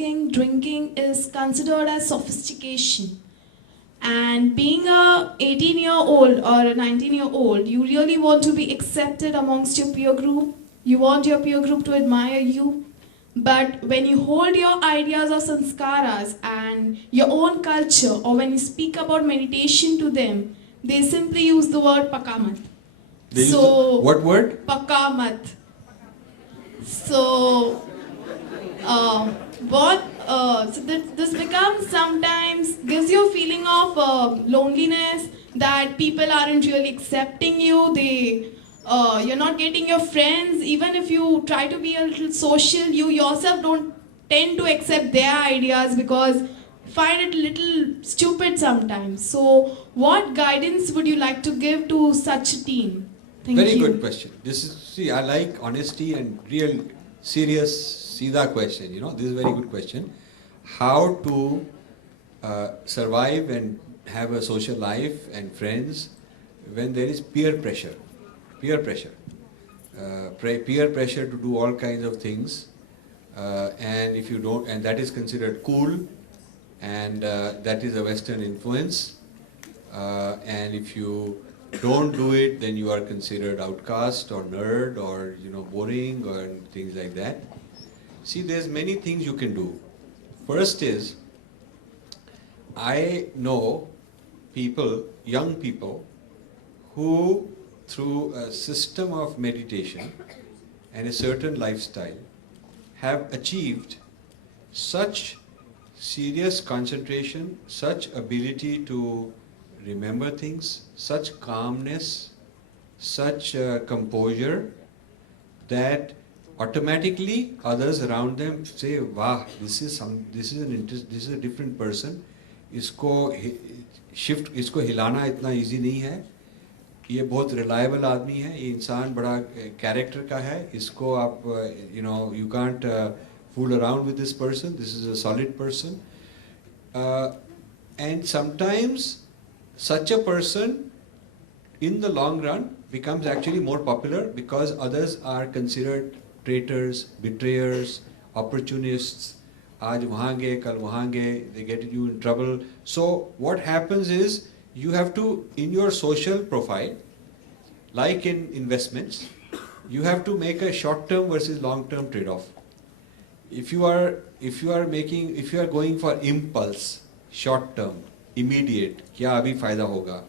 smoking, drinking is considered as sophistication. And being a 18-year-old or a 19-year-old, you really want to be accepted amongst your peer group. You want your peer group to admire you. But when you hold your ideas of sanskaras and your own culture, or when you speak about meditation to them, they simply use the word pakamat. What word? Pakamat. So, this becomes sometimes gives you a feeling of loneliness, that people aren't really accepting you. You're not getting your friends. Even if you try to be a little social, you yourself don't tend to accept their ideas because find it a little stupid sometimes. So, what guidance would you like to give to such a teen? Very good question. See, I like honesty and real serious, Sida question. This is a very good question. How to survive and have a social life and friends when there is peer pressure. Peer pressure. Peer pressure to do all kinds of things. And if you don't, and that is considered cool, and that is a Western influence. And if you don't do it, then you are considered outcast or nerd or boring or things like that. See, there's many things you can do. First is, I know people, young people, who through a system of meditation and a certain lifestyle have achieved such serious concentration, such ability to remember things, such calmness, such composure, that automatically others around them say, "Wow, this is a different person. इसको हिलाना इतना easy नहीं है. ये बहुत reliable आदमी है. ये इंसान बड़ा character का है. इसको आप you can't fool around with this person. This is a solid person." And sometimes such a person in the long run becomes actually more popular because others are considered traitors, betrayers, opportunists. Aaj wahan gaye, kal wahan gaye, they get you in trouble. So what happens is, you have to, in your social profile, like in investments, you have to make a short-term versus long-term trade-off. If you are going for impulse, short-term, immediate, kya abhi fayda hoga,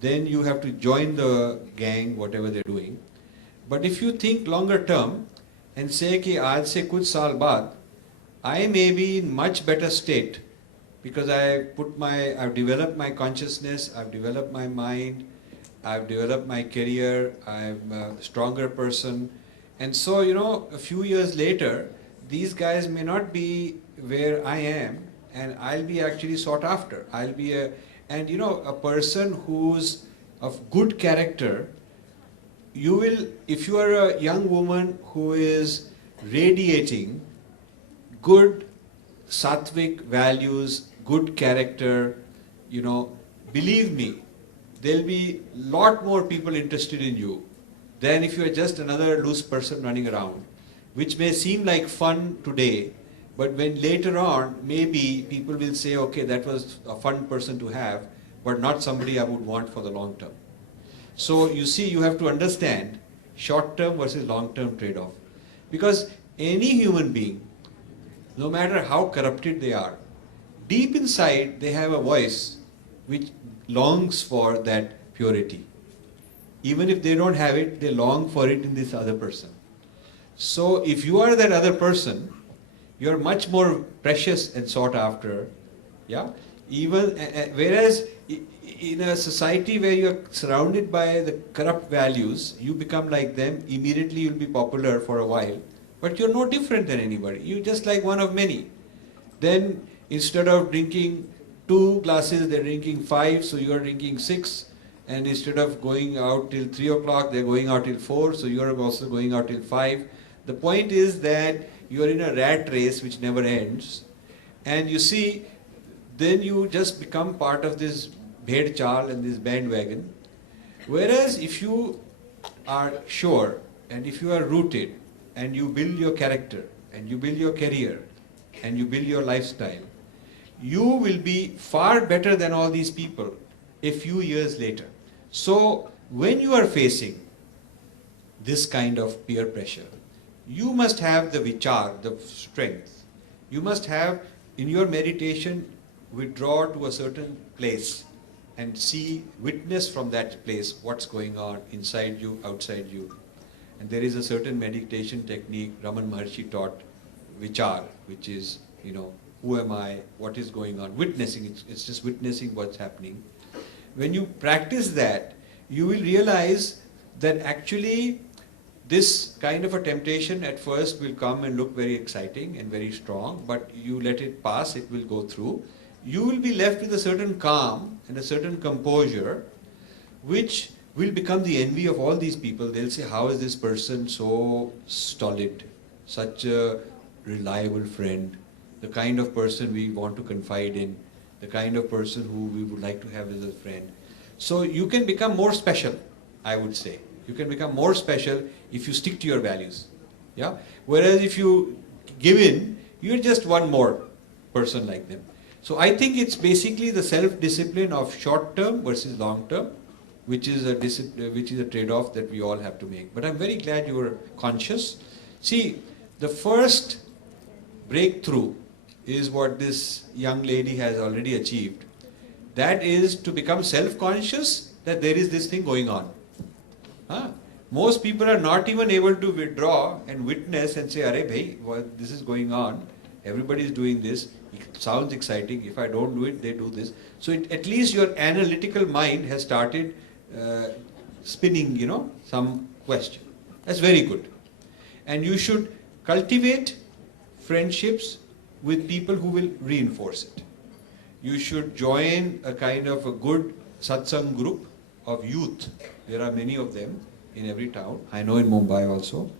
then you have to join the gang, whatever they're doing. But if you think longer term and say ki aaj se kuch saal baad, I may be in much better state because I've developed my consciousness, I've developed my mind, I've developed my career, I'm a stronger person. And so, a few years later, these guys may not be where I am, and I'll be actually sought after. I'll be a person who's of good character. You will, if you are a young woman who is radiating good sattvic values, good character, believe me, there'll be lot more people interested in you than if you are just another loose person running around, which may seem like fun today, but when later on, maybe people will say, okay, that was a fun person to have, but not somebody I would want for the long term. So you see, you have to understand short-term versus long-term trade-off. Because any human being, no matter how corrupted they are, deep inside they have a voice which longs for that purity. Even if they don't have it, they long for it in this other person. So if you are that other person, you are much more precious and sought after. Yeah. Whereas in a society where you are surrounded by the corrupt values, you become like them. Immediately you'll be popular for a while, but you're no different than anybody. You're just like one of many. Then instead of drinking 2 glasses, they're drinking 5, so you are drinking 6. And instead of going out till 3 o'clock, they're going out till 4, so you are also going out till 5. The point is that you are in a rat race which never ends. And you see, then you just become part of this bhed chal and this bandwagon. Whereas if you are sure and if you are rooted and you build your character and you build your career and you build your lifestyle, you will be far better than all these people a few years later. So when you are facing this kind of peer pressure, you must have the vichar, the strength. You must have, in your meditation, withdraw to a certain place and see, witness from that place what's going on inside you, outside you. And there is a certain meditation technique Raman Maharshi taught, vichar, which is, who am I, what is going on, witnessing, it's just witnessing what's happening. When you practice that, you will realize that actually this kind of a temptation at first will come and look very exciting and very strong, but you let it pass, it will go through. You will be left with a certain calm and a certain composure, which will become the envy of all these people. They'll say, how is this person so stolid, such a reliable friend, the kind of person we want to confide in, the kind of person who we would like to have as a friend. So you can become more special, I would say. You can become more special if you stick to your values. Yeah? Whereas if you give in, you're just one more person like them. So I think it's basically the self-discipline of short-term versus long-term, which is a trade-off that we all have to make. But I'm very glad you were conscious. See, the first breakthrough is what this young lady has already achieved. That is to become self-conscious that there is this thing going on. Most people are not even able to withdraw and witness and say, "Arey bhai, this is going on. Everybody is doing this. It sounds exciting. If I don't do it, they do this." So at least your analytical mind has started spinning, some question. That's very good. And you should cultivate friendships with people who will reinforce it. You should join a kind of a good satsang group of youth. There are many of them in every town. I know in Mumbai also.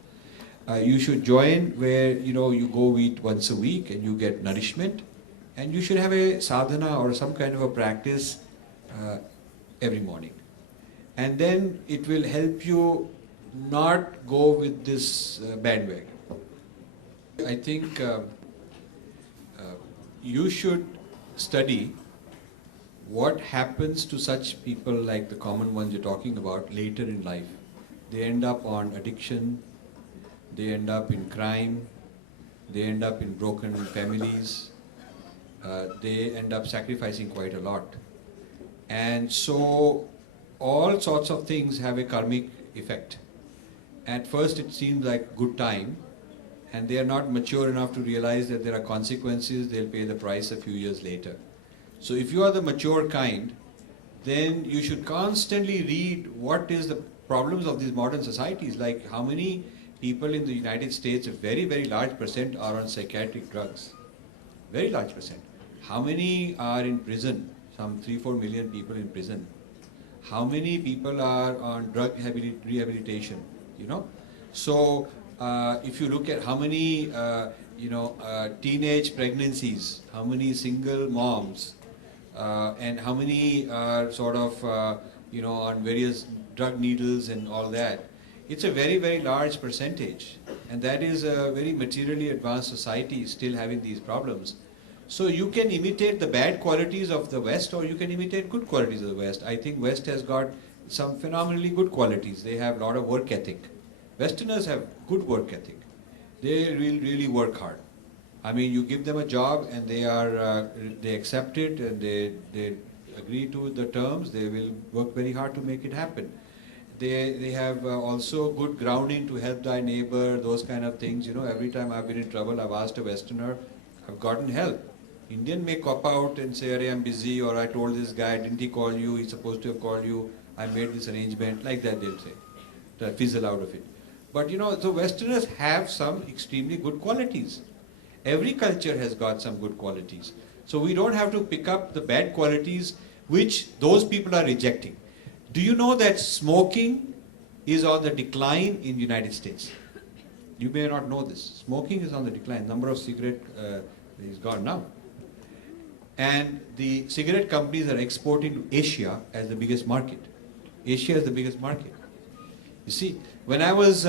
You should join where, you go eat once a week and you get nourishment. And you should have a sadhana or some kind of a practice every morning. And then it will help you not go with this bandwagon. I think you should study what happens to such people like the common ones you're talking about later in life. They end up on addiction, they end up in crime, they end up in broken families, they end up sacrificing quite a lot. And so all sorts of things have a karmic effect. At first it seems like good time, and they are not mature enough to realize that there are consequences, they'll pay the price a few years later. So if you are the mature kind, then you should constantly read what is the problems of these modern societies, like how many people in the United States, a very, very large percent are on psychiatric drugs. Very large percent. How many are in prison? Some 3-4 million people in prison. How many people are on drug rehabilitation? So if you look at how many teenage pregnancies, how many single moms, and how many are sort of on various drug needles and all that, it's a very, very large percentage. And that is a very materially advanced society still having these problems. So you can imitate the bad qualities of the West, or you can imitate good qualities of the West. I think West has got some phenomenally good qualities. They have a lot of work ethic. Westerners have good work ethic. They really work hard. I mean, you give them a job and they accept it and they agree to the terms. They will work very hard to make it happen. They have also good grounding to help thy neighbor, those kind of things. Every time I've been in trouble, I've asked a Westerner, I've gotten help. Indian may cop out and say, "Arey, I'm busy," or "I told this guy, didn't he call you? He's supposed to have called you. I made this arrangement." Like that they'll say. They'll fizzle out of it. But so Westerners have some extremely good qualities. Every culture has got some good qualities. So we don't have to pick up the bad qualities which those people are rejecting. Do you know that smoking is on the decline in the United States? You may not know this. Smoking is on the decline. Number of cigarette is gone now. And the cigarette companies are exporting to Asia as the biggest market. Asia is the biggest market. You see, when I was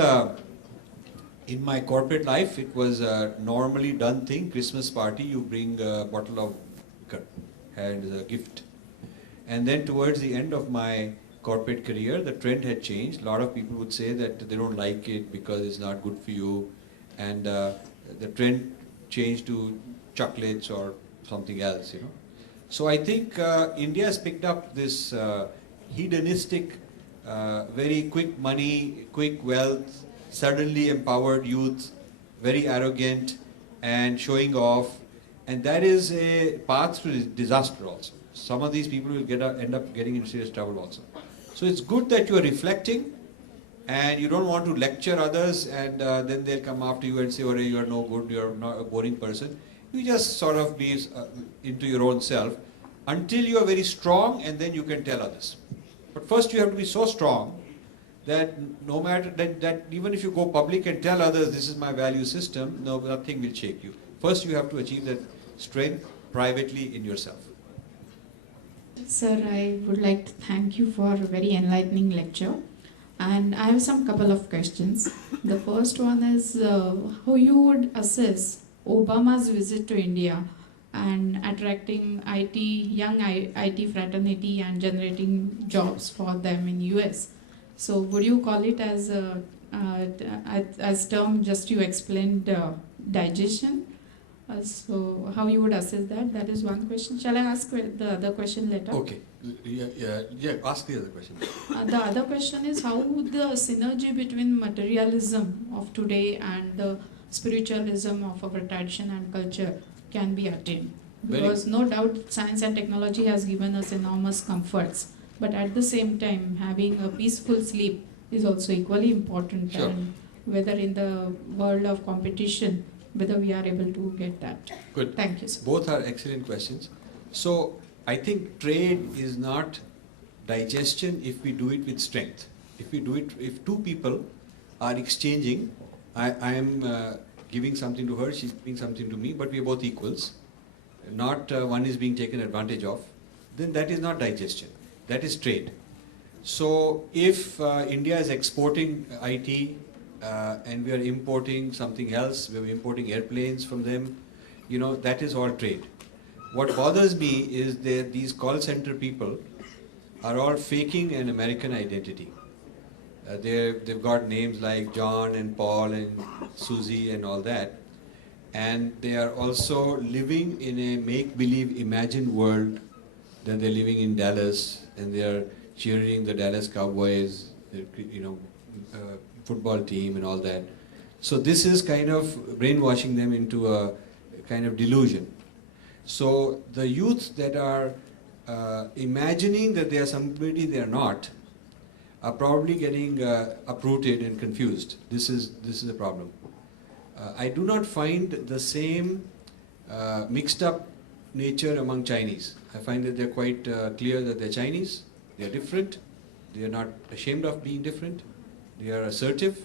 In my corporate life, it was a normally done thing. Christmas party, you bring a bottle of liquor as a gift. And then towards the end of my corporate career, the trend had changed. A lot of people would say that they don't like it because it's not good for you. And the trend changed to chocolates or something else, you know. So I think India has picked up this hedonistic, very quick money, quick wealth, suddenly empowered youth, very arrogant and showing off. And that is a path to disaster also. Some of these people will end up getting into serious trouble also. So it's good that you are reflecting and you don't want to lecture others and then they'll come after you and say, oh, you are no good, you are not a boring person. You just sort of be into your own self until you are very strong and then you can tell others. But first you have to be so strong that no matter that even if you go public and tell others this is my value system, no, nothing will shake you. First you have to achieve that strength privately in yourself. Sir, I would like to thank you for a very enlightening lecture. And I have some couple of questions. The first one is how you would assess Obama's visit to India and attracting young IT fraternity and generating jobs for them in US. So would you call it as term just you explained digestion? So how you would assess that? That is one question. Shall I ask the other question later? Okay. Yeah. Ask the other question. The other question is how the synergy between materialism of today and the spiritualism of our tradition and culture can be attained. Because no doubt science and technology has given us enormous comforts. But at the same time, having a peaceful sleep is also equally important. Sure. And whether in the world of competition, whether we are able to get that. Good. Thank you, sir. Both are excellent questions. So I think trade is not digestion if we do it with strength. If two people are exchanging, I am giving something to her, she's giving something to me, but we are both equals, not one is being taken advantage of, then that is not digestion, that is trade. So if India is exporting IT and we are importing something else, we are importing airplanes from them, that is all trade. What bothers me is that these call center people are all faking an American identity. They've got names like John and Paul and Susie and all that. And they are also living in a make-believe imagined world that they're living in Dallas and they are cheering the Dallas Cowboys, football team and all that. So this is kind of brainwashing them into a kind of delusion. So the youth that are imagining that they are somebody they are not are probably getting uprooted and confused. This is a problem. I do not find the same mixed up nature among Chinese. I find that they're quite clear that they're Chinese, they're different, they are not ashamed of being different, they are assertive,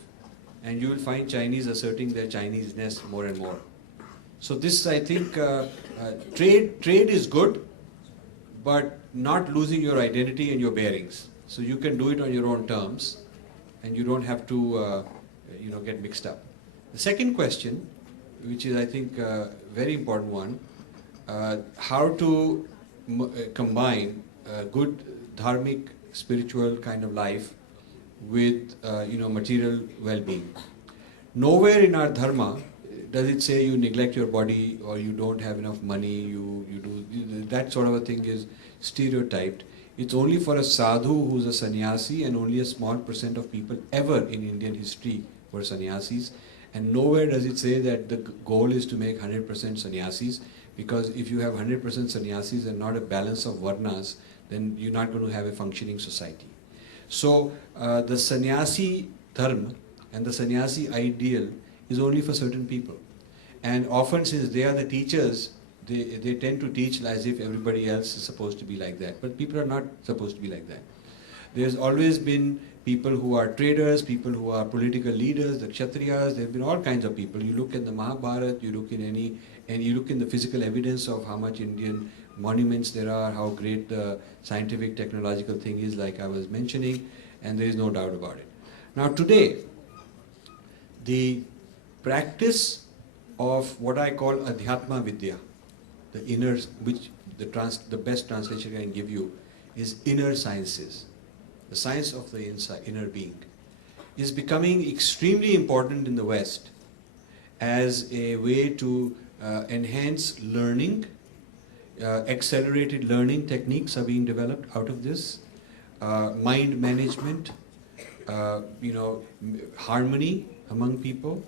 and you will find Chinese asserting their Chinese-ness more and more. So this, I think, trade is good, but not losing your identity and your bearings. So you can do it on your own terms, and you don't have to, get mixed up. The second question, which is I think a very important one, how to combine good dharmic, spiritual kind of life with material well-being. Nowhere in our dharma does it say you neglect your body or you don't have enough money, you do, that sort of a thing is stereotyped. It's only for a sadhu who's a sannyasi, and only a small percent of people ever in Indian history were sannyasis. And nowhere does it say that the goal is to make 100% sannyasis, because if you have 100% sannyasis and not a balance of varnas, then you're not going to have a functioning society. So the sannyasi dharma and the sannyasi ideal is only for certain people. And often, since they are the teachers, they tend to teach as if everybody else is supposed to be like that. But people are not supposed to be like that. There's always been people who are traders, people who are political leaders, the Kshatriyas, there have been all kinds of people. You look in the Mahabharata, you look in the physical evidence of how much Indian monuments there are, how great the scientific technological thing is, like I was mentioning, and there is no doubt about it. Now today, the practice of what I call Adhyatma Vidya, the inner, which the best translation I can give you is inner sciences, the science of the inner being, is becoming extremely important in the West as a way to enhance learning. Accelerated learning techniques are being developed out of this. Mind management, harmony among people.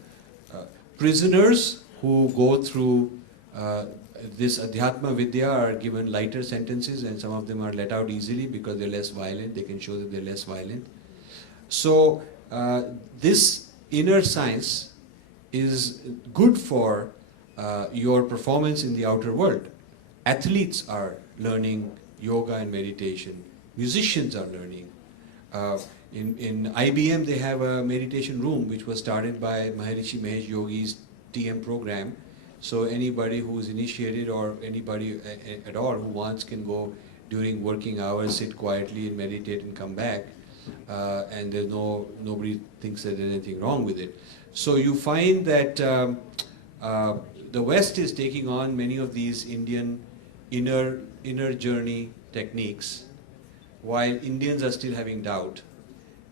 Prisoners who go through this Adhyatma Vidya are given lighter sentences, and some of them are let out easily because they're less violent. They can show that they're less violent. So this inner science is good for your performance in the outer world. Athletes are learning yoga and meditation. Musicians are learning. In IBM, they have a meditation room which was started by Maharishi Mahesh Yogi's TM program. So anybody who is initiated or anybody at all who wants can go during working hours, sit quietly and meditate and come back. And there's nobody thinks that there's anything wrong with it. So you find that the West is taking on many of these Indian inner journey techniques, while Indians are still having doubt.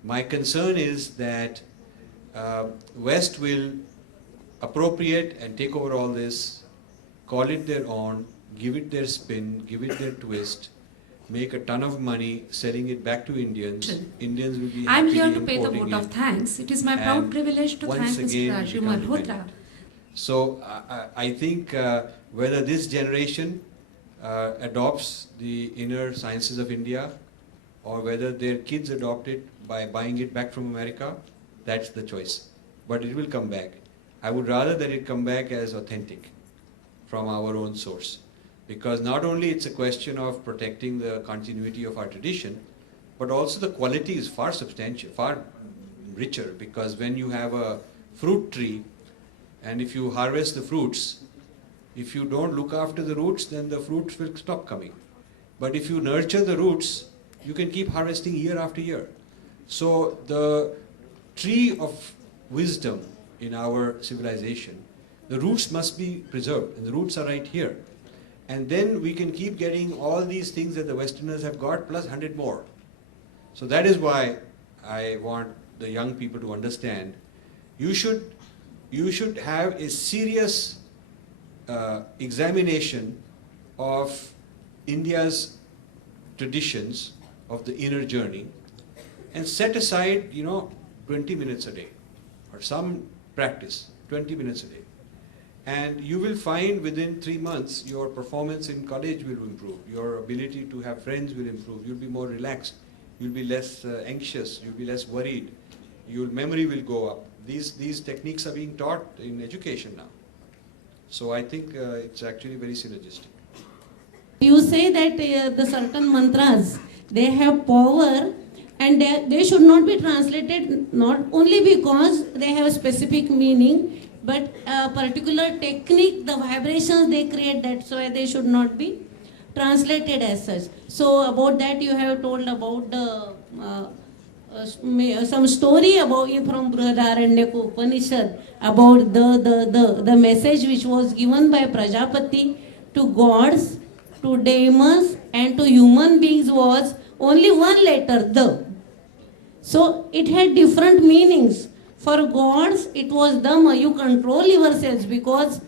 My concern is that West will appropriate and take over all this, call it their own, give it their spin, give it their twist, make a ton of money selling it back to Indians. True. Indians will be I'm happily here to pay the importing vote of it. thanks. It is my proud And privilege to once thank Mr. again Rajiv become Malhotra. dependent. So I think whether this generation adopts the inner sciences of India or whether their kids adopt it by buying it back from America, that's the choice. But it will come back. I would rather that it come back as authentic from our own source. Because not only it's a question of protecting the continuity of our tradition, but also the quality is far substantial, far richer. Because when you have a fruit tree, and if you harvest the fruits, if you don't look after the roots, then the fruits will stop coming. But if you nurture the roots, you can keep harvesting year after year. So the tree of wisdom in our civilization, the roots must be preserved, and the roots are right here. And then we can keep getting all these things that the Westerners have got, plus 100 more. So that is why I want the young people to understand, you should have a serious examination of India's traditions of the inner journey and set aside, 20 minutes a day or some practice, 20 minutes a day. And you will find within 3 months your performance in college will improve, your ability to have friends will improve, you'll be more relaxed, you'll be less anxious, you'll be less worried, your memory will go up. These techniques are being taught in education now. So I think it's actually very synergistic. You say that the certain mantras, they have power and they should not be translated not only because they have a specific meaning, but a particular technique, the vibrations they create, that's why they should not be translated as such. So about that you have told about the some story about from Brihadaranyaka Upanishad about the message which was given by Prajapati to gods, to demons and to human beings was only one letter, the. So it had different meanings. For gods it was Dhamma, you control yourselves because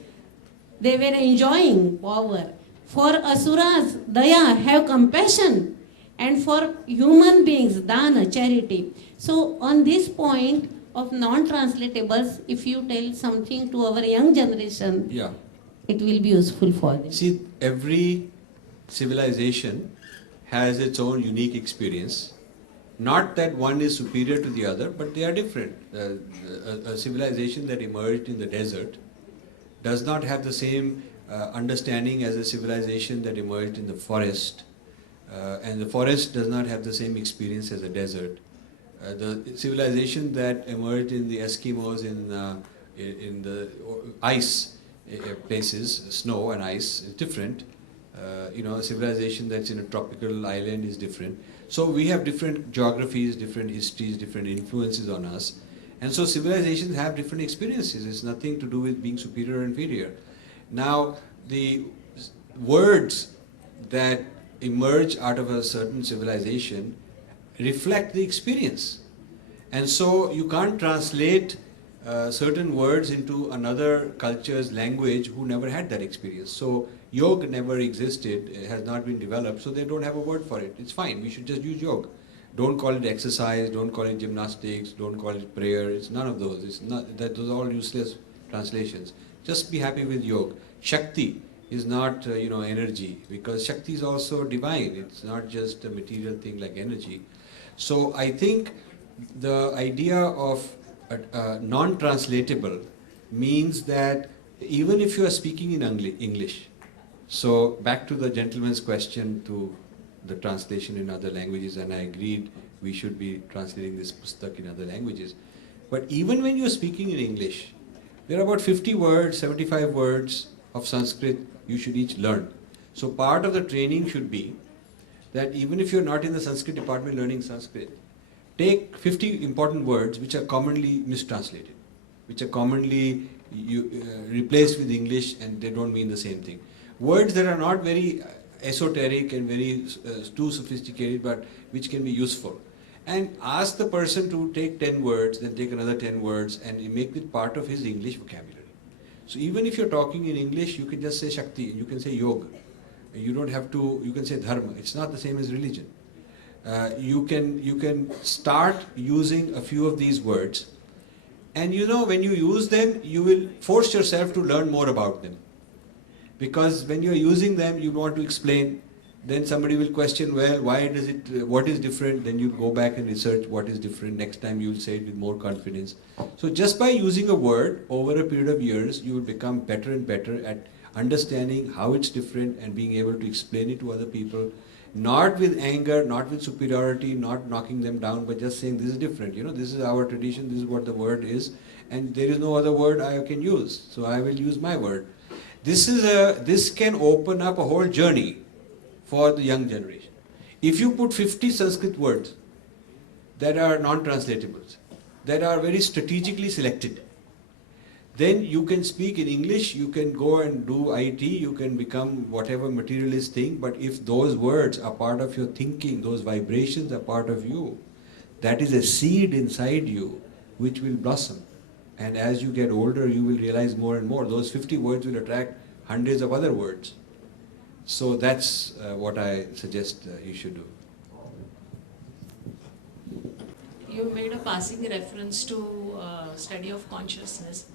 they were enjoying power. For asuras, Daya, have compassion. And for human beings, Dana, charity. So on this point of non-translatables, if you tell something to our young generation, Yeah. it will be useful for them. See, every civilization has its own unique experience. Not that one is superior to the other, but they are different. A civilization that emerged in the desert does not have the same understanding as a civilization that emerged in the forest. And the forest does not have the same experience as a desert. The civilization that emerged in the Eskimos in the ice places, snow and ice, is different. A civilization that's in a tropical island is different. So we have different geographies, different histories, different influences on us. And so civilizations have different experiences. It's nothing to do with being superior or inferior. Now, the words that emerge out of a certain civilization reflect the experience. And so you can't translate certain words into another culture's language who never had that experience. So yoga never existed, it has not been developed, so they don't have a word for it. It's fine, we should just use yoga. Don't call it exercise, don't call it gymnastics, don't call it prayer, it's none of those. It's not, those are all useless translations. Just be happy with yoga. Shakti is not energy, because Shakti is also divine, it's not just a material thing like energy. So I think the idea of non-translatable means that even if you are speaking in English, so back to the gentleman's question to the translation in other languages, and I agreed we should be translating this pustak in other languages. But even when you're speaking in English, there are about 50 words, 75 words of Sanskrit you should each learn. So part of the training should be that even if you're not in the Sanskrit department learning Sanskrit, take 50 important words which are commonly mistranslated, which are commonly replaced with English and they don't mean the same thing. Words that are not very esoteric and very too sophisticated, but which can be useful. And ask the person to take 10 words, then take another 10 words and make it part of his English vocabulary. So even if you're talking in English, you can just say Shakti, you can say Yoga. You don't have to, you can say Dharma. It's not the same as religion. You can start using a few of these words, and when you use them, you will force yourself to learn more about them. Because when you're using them, you want to explain, then somebody will question, well, why does it, what is different? Then you go back and research what is different. Next time you will say it with more confidence. So just by using a word over a period of years, you will become better and better at understanding how it's different and being able to explain it to other people. Not with anger, not with superiority, not knocking them down, but just saying this is different. This is our tradition, this is what the word is, and there is no other word I can use, so I will use my word. This can open up a whole journey for the young generation. If you put 50 Sanskrit words that are non-translatables, that are very strategically selected, then you can speak in English, you can go and do IT, you can become whatever materialist thing, but if those words are part of your thinking, those vibrations are part of you, that is a seed inside you which will blossom. And as you get older, you will realize more and more. Those 50 words will attract hundreds of other words. So that's what I suggest you should do. You made a passing reference to study of consciousness.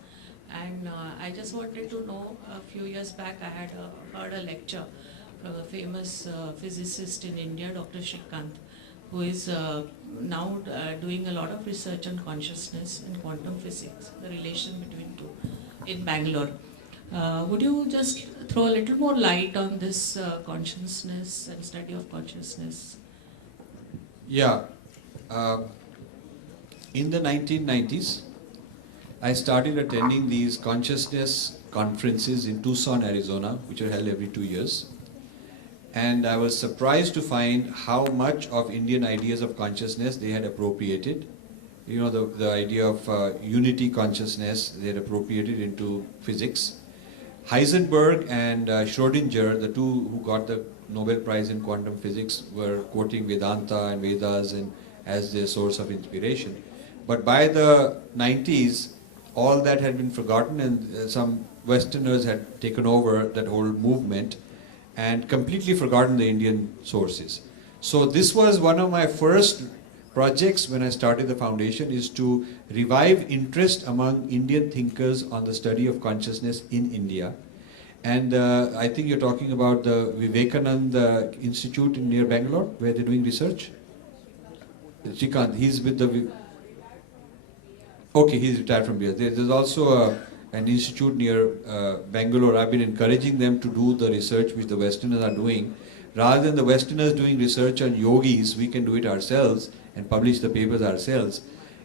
And I just wanted to know, a few years back I had heard a lecture from a famous physicist in India, Dr. Shrikant, who is now doing a lot of research on consciousness and quantum physics, the relation between two, in Bangalore. Would you just throw a little more light on this consciousness and study of consciousness? Yeah. In the 1990s, I started attending these consciousness conferences in Tucson, Arizona, which are held every 2 years. And I was surprised to find how much of Indian ideas of consciousness they had appropriated. The idea of unity consciousness, they had appropriated into physics. Heisenberg and Schrodinger, the two who got the Nobel Prize in quantum physics, were quoting Vedanta and Vedas as their source of inspiration. But by the 90s, all that had been forgotten, and some Westerners had taken over that whole movement and completely forgotten the Indian sources. So this was one of my first projects when I started the foundation, is to revive interest among Indian thinkers on the study of consciousness in India. And I think you're talking about the Vivekananda Institute near Bangalore, where they're doing research. Shrikant, he's with the... Okay, he's retired from here. There's also an institute near Bangalore. I've been encouraging them to do the research which the Westerners are doing. Rather than the Westerners doing research on yogis, we can do it ourselves and publish the papers ourselves.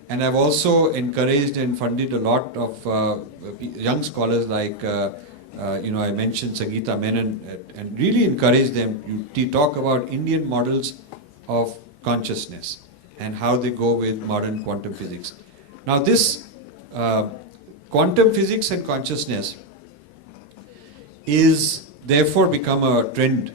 And I've also encouraged and funded a lot of young scholars like, I mentioned Sangeeta Menon, and really encourage them to talk about Indian models of consciousness and how they go with modern quantum physics. Now this quantum physics and consciousness is therefore become a trend.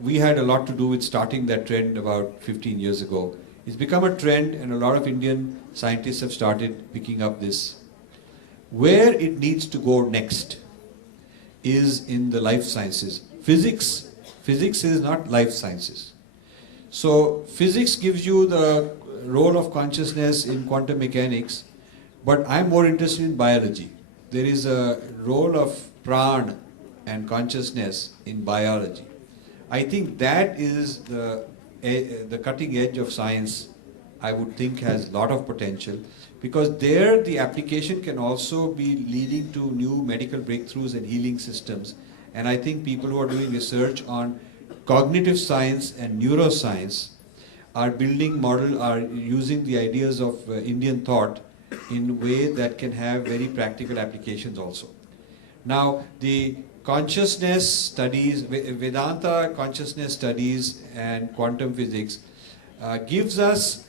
We had a lot to do with starting that trend about 15 years ago. It's become a trend, and a lot of Indian scientists have started picking up this. Where it needs to go next is in the life sciences. Physics is not life sciences. So physics gives you the role of consciousness in quantum mechanics, but I'm more interested in biology. There is a role of prana and consciousness in biology. I think that is the cutting edge of science. I would think has a lot of potential, because there the application can also be leading to new medical breakthroughs and healing systems. And I think people who are doing research on cognitive science and neuroscience are using the ideas of Indian thought in a way that can have very practical applications also. Now, the consciousness studies, Vedanta consciousness studies and quantum physics gives us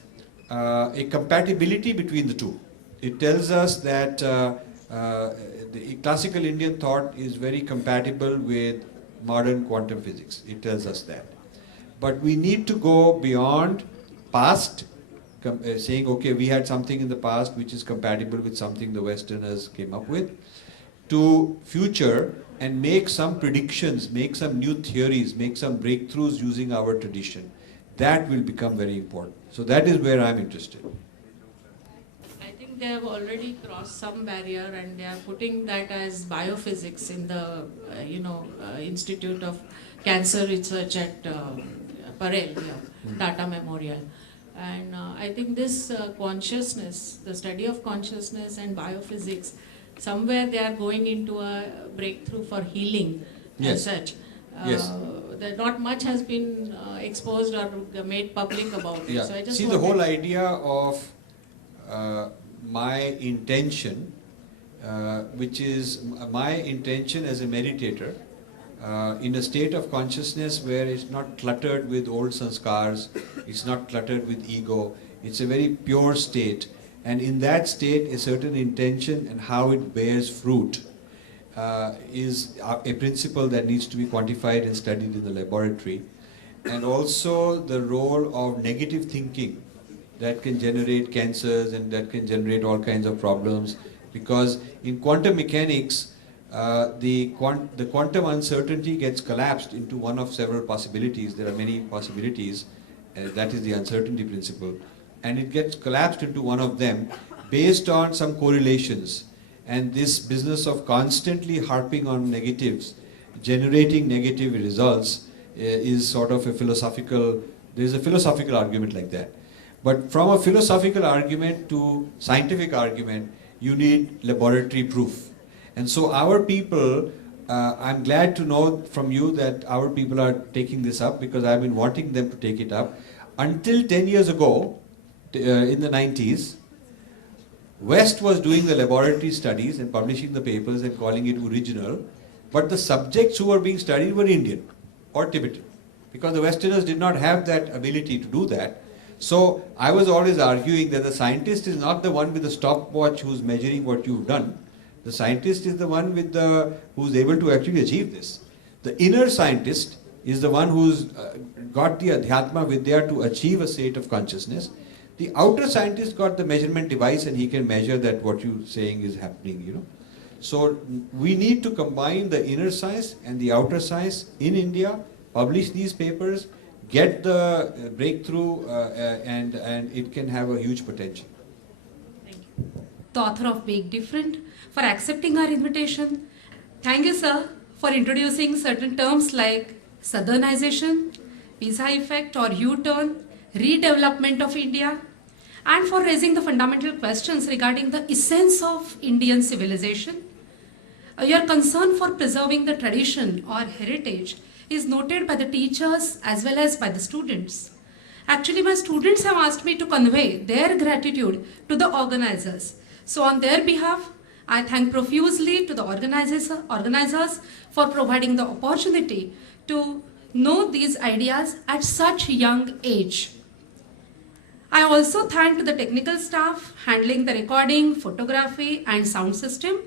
a compatibility between the two. It tells us that the classical Indian thought is very compatible with modern quantum physics. It tells us that. But we need to go beyond past, saying, okay, we had something in the past which is compatible with something the Westerners came up with, to future, and make some predictions, make some new theories, make some breakthroughs using our tradition. That will become very important. So that is where I'm interested. I think they have already crossed some barrier, and they are putting that as biophysics in the Institute of Cancer Research at Parel, Tata Memorial. And I think this consciousness, the study of consciousness and biophysics, somewhere they are going into a breakthrough for healing as such. Yes. Not much has been exposed or made public about it. Yeah. So I just see, the whole idea of my intention, which is my intention as a meditator, in a state of consciousness where it's not cluttered with old sanskars, it's not cluttered with ego, it's a very pure state. And in that state, a certain intention and how it bears fruit is a principle that needs to be quantified and studied in the laboratory. And also the role of negative thinking that can generate cancers and that can generate all kinds of problems. Because in quantum mechanics, the quantum uncertainty gets collapsed into one of several possibilities. There are many possibilities. That is the uncertainty principle. And it gets collapsed into one of them based on some correlations. And this business of constantly harping on negatives, generating negative results, is sort of a philosophical, there's a philosophical argument like that. But from a philosophical argument to scientific argument, you need laboratory proof. And so our people, I'm glad to know from you that our people are taking this up, because I've been wanting them to take it up. Until 10 years ago, in the 90s, West was doing the laboratory studies and publishing the papers and calling it original, but the subjects who were being studied were Indian or Tibetan, because the Westerners did not have that ability to do that. So I was always arguing that the scientist is not the one with the stopwatch who's measuring what you've done. The scientist is the one with who's able to actually achieve this. The inner scientist is the one who's got the Adhyatma Vidya to achieve a state of consciousness. The outer scientist got the measurement device and he can measure that what you're saying is happening, you know. So we need to combine the inner science and the outer science in India, publish these papers, get the breakthrough, and it can have a huge potential. Thank you. The author of Big Different, for accepting our invitation. Thank you, sir, for introducing certain terms like Southernization, Pisa effect or U-turn, redevelopment of India, and for raising the fundamental questions regarding the essence of Indian civilization. Your concern for preserving the tradition or heritage is noted by the teachers as well as by the students. Actually, my students have asked me to convey their gratitude to the organizers. So on their behalf, I thank profusely to the organizers for providing the opportunity to know these ideas at such young age. I also thank the technical staff handling the recording, photography and sound system.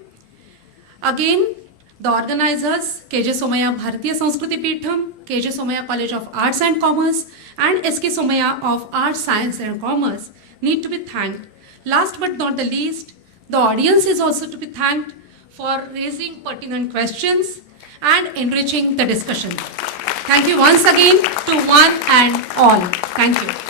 Again, the organizers, KJ Somaiya Bharatiya Sanskriti Peetham, KJ Somaiya College of Arts and Commerce and SK Somaiya of Arts, Science and Commerce need to be thanked. Last but not the least, the audience is also to be thanked for raising pertinent questions and enriching the discussion. Thank you once again to one and all. Thank you.